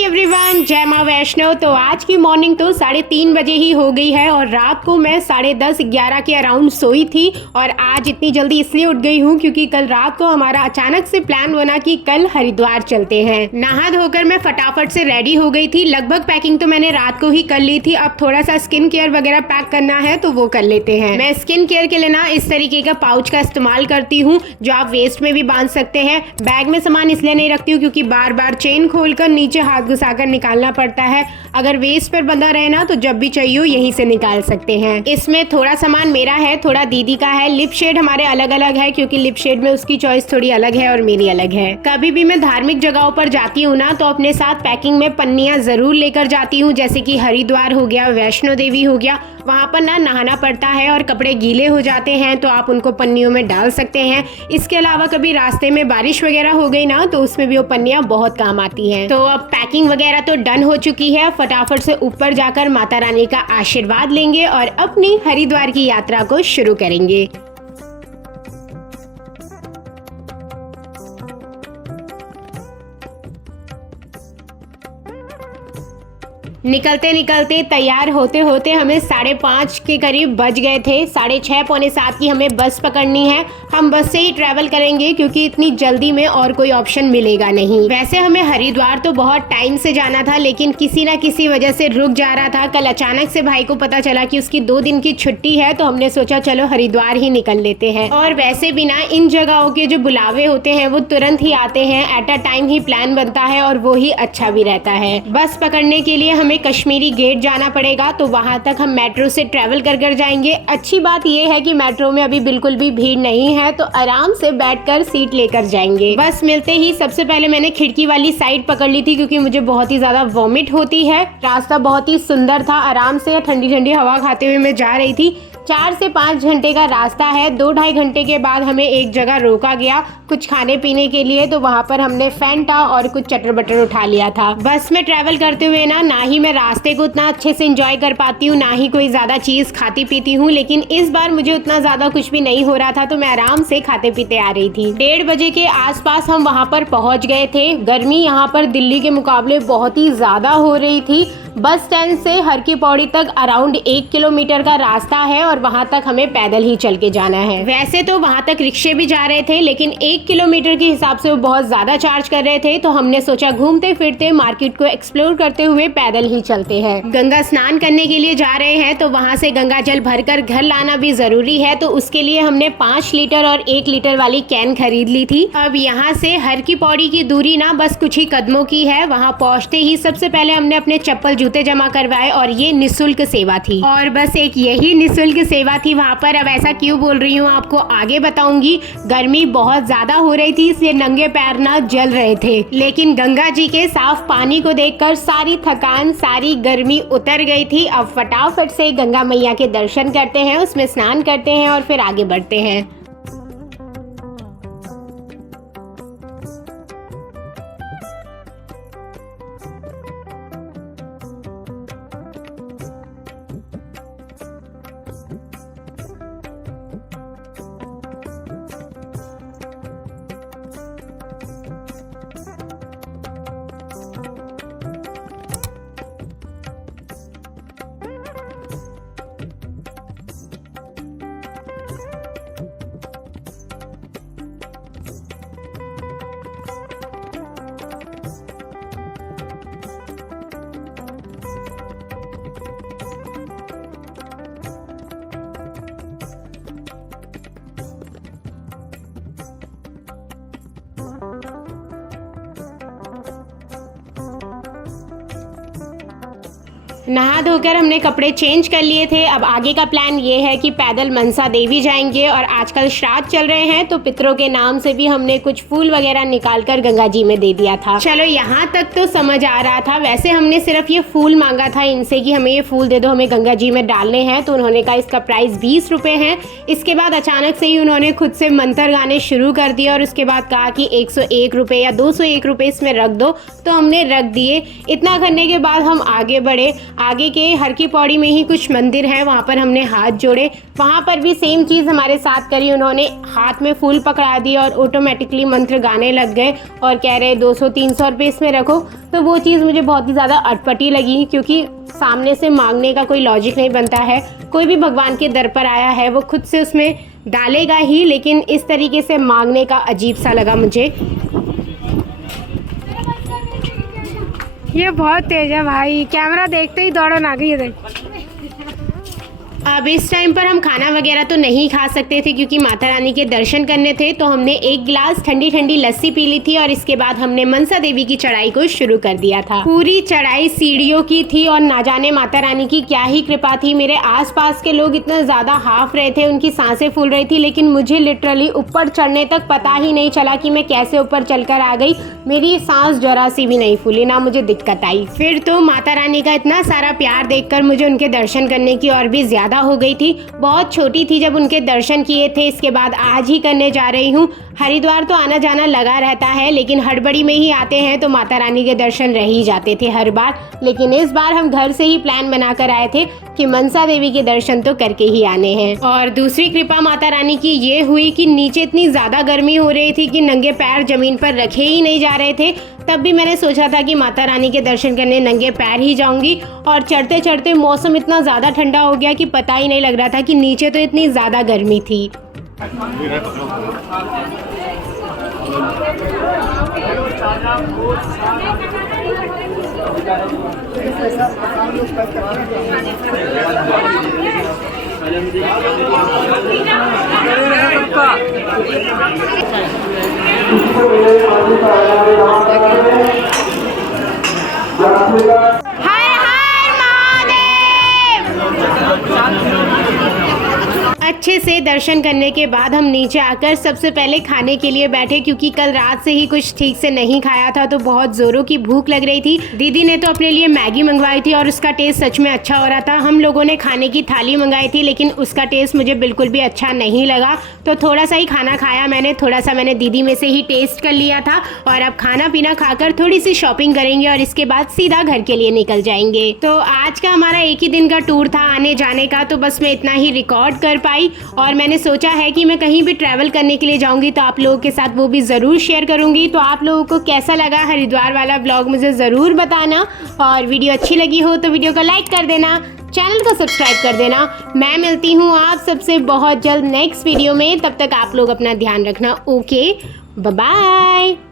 Hi everyone, जय माँ वैष्णो। तो आज की मॉर्निंग तो 3:30 बजे ही हो गई है और रात को मैं 10:30-11 के अराउंड सोई थी। और आज इतनी जल्दी इसलिए उठ गई हूँ क्योंकि कल रात को हमारा अचानक से प्लान बना कि कल हरिद्वार चलते हैं। नहा धोकर मैं फटाफट से रेडी हो गई थी। लगभग पैकिंग तो मैंने रात को ही कर ली थी। अब थोड़ा सा स्किन केयर वगैरह पैक करना है तो वो कर लेते हैं। मैं स्किन केयर के लिए ना इस तरीके का पाउच का इस्तेमाल करती हूँ जो आप वेस्ट में भी बांध सकते हैं। बैग में सामान इसलिए नहीं रखती हूँ क्योंकि बार बार चेन खोलकर नीचे हाथ घुसाकर निकालना पड़ता है। अगर वेस्ट पर बंधा रहे ना तो जब भी चाहिए हो यहीं से निकाल सकते हैं। इसमें थोड़ा सामान मेरा है, थोड़ा दीदी का है। लिप शेड हमारे अलग अलग है क्योंकि लिप शेड में उसकी चॉइस थोड़ी अलग है और मेरी अलग है। कभी भी मैं धार्मिक जगहों पर जाती हूँ ना तो अपने साथ पैकिंग में पन्नियां जरूर लेकर जाती हूँ। जैसे कि हरिद्वार हो गया, वैष्णो देवी हो गया, वहाँ पर ना नहाना पड़ता है और कपड़े गीले हो जाते हैं तो आप उनको पन्नियों में डाल सकते हैं। इसके अलावा कभी रास्ते में बारिश वगैरह हो गई ना तो उसमें भी वो पन्नियां बहुत काम आती हैं। तो अब पैकिंग वगैरह तो डन हो चुकी है। फटाफट से ऊपर जाकर माता रानी का आशीर्वाद लेंगे और अपनी हरिद्वार की यात्रा को शुरू करेंगे। निकलते निकलते तैयार होते होते हमें 5:30 के करीब बज गए थे। 6:30 पौने 7 की हमें बस पकड़नी है। हम बस से ही ट्रैवल करेंगे क्योंकि इतनी जल्दी में और कोई ऑप्शन मिलेगा नहीं। वैसे हमें हरिद्वार तो बहुत टाइम से जाना था लेकिन किसी ना किसी वजह से रुक जा रहा था। कल अचानक से भाई को पता चला कि उसकी 2 दिन की छुट्टी है तो हमने सोचा चलो हरिद्वार ही निकल लेते हैं। और वैसे भी ना इन जगहों के जो बुलावे होते हैं वो तुरंत ही आते हैं। At a time he plan बनता है और वो ही अच्छा भी रहता है। बस पकड़ने के लिए हमें कश्मीरी गेट जाना पड़ेगा तो वहां तक हम मेट्रो से ट्रेवल कर जाएंगे। अच्छी बात यह है कि मेट्रो में अभी बिल्कुल भी भीड़ नहीं है तो आराम से बैठकर सीट लेकर जाएंगे। बस मिलते ही सबसे पहले मैंने खिड़की वाली साइड पकड़ ली थी क्योंकि मुझे बहुत ही ज्यादा वॉमिट होती है। रास्ता बहुत ही सुंदर था, आराम से ठंडी ठंडी हवा खाते हुए मैं जा रही थी। 4 से 5 घंटे का रास्ता है। 2-2.5 घंटे के बाद हमें एक जगह रोका गया कुछ खाने पीने के लिए तो वहाँ पर हमने फैंटा और कुछ चटर बटर उठा लिया था। बस में ट्रैवल करते हुए ना ही मैं रास्ते को उतना अच्छे से एंजॉय कर पाती हूँ, ना ही कोई ज्यादा चीज खाती पीती हूँ। लेकिन इस बार मुझे उतना ज्यादा कुछ भी नहीं हो रहा था तो मैं आराम से खाते पीते आ रही थी। 1:30 बजे के आसपास हम वहाँ पर पहुँच गए थे। गर्मी यहाँ पर दिल्ली के मुकाबले बहुत ही ज्यादा हो रही थी। बस स्टैंड से हर की पौड़ी तक अराउंड 1 किलोमीटर का रास्ता है और वहां तक हमें पैदल ही चल के जाना है। वैसे तो वहां तक रिक्शे भी जा रहे थे लेकिन 1 किलोमीटर के हिसाब से वो बहुत ज्यादा चार्ज कर रहे थे तो हमने सोचा घूमते फिरते मार्केट को एक्सप्लोर करते हुए पैदल ही चलते हैं। गंगा स्नान करने के लिए जा रहे हैं तो वहां से गंगा जल भरकर घर लाना भी जरूरी है तो उसके लिए हमने 5 लीटर और 1 लीटर वाली कैन खरीद ली थी। अब यहाँ से हर की पौड़ी की दूरी ना बस कुछ ही कदमों की है। वहाँ पहुँचते ही सबसे पहले हमने अपने चप्पल जूते जमा करवाए और ये निःशुल्क सेवा थी। और बस एक यही निःशुल्क सेवा थी वहाँ पर। अब ऐसा क्यों बोल रही हूँ आपको आगे बताऊंगी। गर्मी बहुत ज्यादा हो रही थी इसलिए नंगे पैर ना जल रहे थे लेकिन गंगा जी के साफ पानी को देखकर सारी थकान सारी गर्मी उतर गई थी। अब फटाफट से गंगा मैया के दर्शन करते हैं, उसमें स्नान करते हैं और फिर आगे बढ़ते हैं। नहा धोकर हमने कपड़े चेंज कर लिए थे। अब आगे का प्लान ये है कि पैदल मनसा देवी जाएंगे और आजकल श्राद्ध चल रहे हैं तो पितरों के नाम से भी हमने कुछ फूल वगैरह निकाल कर गंगा जी में दे दिया था। चलो यहाँ तक तो समझ आ रहा था। वैसे हमने सिर्फ ये फूल मांगा था इनसे कि हमें ये फूल दे दो, हमें गंगा जी में डालने हैं। तो उन्होंने कहा इसका प्राइस 20 रुपए है। इसके बाद अचानक से ही उन्होंने खुद से मंत्र गाने शुरू कर दिए और उसके बाद कहा कि 101 रुपए या 201 रुपए इसमें रख दो। तो हमने रख दिए। इतना करने के बाद हम आगे बढ़े। आगे के हर की पौड़ी में ही कुछ मंदिर हैं, वहाँ पर हमने हाथ जोड़े। वहाँ पर भी सेम चीज़ हमारे साथ करी, उन्होंने हाथ में फूल पकड़ा दिए और ऑटोमेटिकली मंत्र गाने लग गए और कह रहे 200-300 रुपये इसमें रखो। तो वो चीज़ मुझे बहुत ही ज़्यादा अटपटी लगी, क्योंकि सामने से मांगने का कोई लॉजिक नहीं बनता है। कोई भी भगवान के दर पर आया है वो खुद से उसमें डालेगा ही, लेकिन इस तरीके से मांगने का अजीब सा लगा मुझे। ये बहुत तेज है भाई, कैमरा देखते ही दौड़न आ गई है। अब इस टाइम पर हम खाना वगैरह तो नहीं खा सकते थे क्योंकि माता रानी के दर्शन करने थे, तो हमने एक गिलास ठंडी ठंडी लस्सी पी ली थी और इसके बाद हमने मनसा देवी की चढ़ाई को शुरू कर दिया था। पूरी चढ़ाई सीढ़ियों की थी और ना जाने माता रानी की क्या ही कृपा थी। मेरे आसपास के लोग इतना ज्यादा हाफ रहे थे, उनकी सांसें फूल रही थी, लेकिन मुझे लिटरली ऊपर चढ़ने तक पता ही नहीं चला कि मैं कैसे ऊपर चलकर आ गई। मेरी सांस जरा सी भी नहीं फूली, ना मुझे दिक्कत आई। फिर तो माता रानी का इतना सारा प्यार देखकर मुझे उनके दर्शन करने की और भी ज्यादा हो गई थी। बहुत छोटी थी जब उनके दर्शन किए थे, इसके बाद आज ही करने जा रही हूँ। हरिद्वार तो आना जाना लगा रहता है, लेकिन हड़बड़ी में ही आते हैं तो माता रानी के दर्शन रह ही जाते थे हर बार। लेकिन इस बार हम घर से ही प्लान बनाकर आए थे कि मनसा देवी के दर्शन तो करके ही आने हैं। और दूसरी कृपा माता रानी की ये हुई कि नीचे इतनी ज्यादा गर्मी हो रही थी कि नंगे पैर जमीन पर रखे ही नहीं जा रहे थे। तब भी मैंने सोचा था कि माता रानी के दर्शन करने नंगे पैर ही जाऊंगी, और चढ़ते चढ़ते मौसम इतना ज़्यादा ठंडा हो गया कि पता ही नहीं लग रहा था कि नीचे तो इतनी ज़्यादा गर्मी थी। अच्छे से दर्शन करने के बाद हम नीचे आकर सबसे पहले खाने के लिए बैठे, क्योंकि कल रात से ही कुछ ठीक से नहीं खाया था तो बहुत जोरों की भूख लग रही थी। दीदी ने तो अपने लिए मैगी मंगवाई थी और उसका टेस्ट सच में अच्छा हो रहा था। हम लोगों ने खाने की थाली मंगाई थी, लेकिन उसका टेस्ट मुझे बिल्कुल भी अच्छा नहीं लगा, तो थोड़ा सा ही खाना खाया मैंने। थोड़ा सा मैंने दीदी में से ही टेस्ट कर लिया था और अब खाना पीना खाकर थोड़ी सी शॉपिंग करेंगे और इसके बाद सीधा घर के लिए निकल जाएंगे। तो आज का हमारा एक ही दिन का टूर था आने जाने का, तो बस मैं इतना ही रिकॉर्ड कर पाई। और मैंने सोचा है कि मैं कहीं भी ट्रैवल करने के लिए जाऊंगी तो आप लोगों के साथ वो भी ज़रूर शेयर करूंगी। तो आप लोगों को कैसा लगा हरिद्वार वाला ब्लॉग मुझे ज़रूर बताना, और वीडियो अच्छी लगी हो तो वीडियो को लाइक कर देना, चैनल को सब्सक्राइब कर देना। मैं मिलती हूँ आप सबसे बहुत जल्द नेक्स्ट वीडियो में, तब तक आप लोग अपना ध्यान रखना। Okay, bye bye.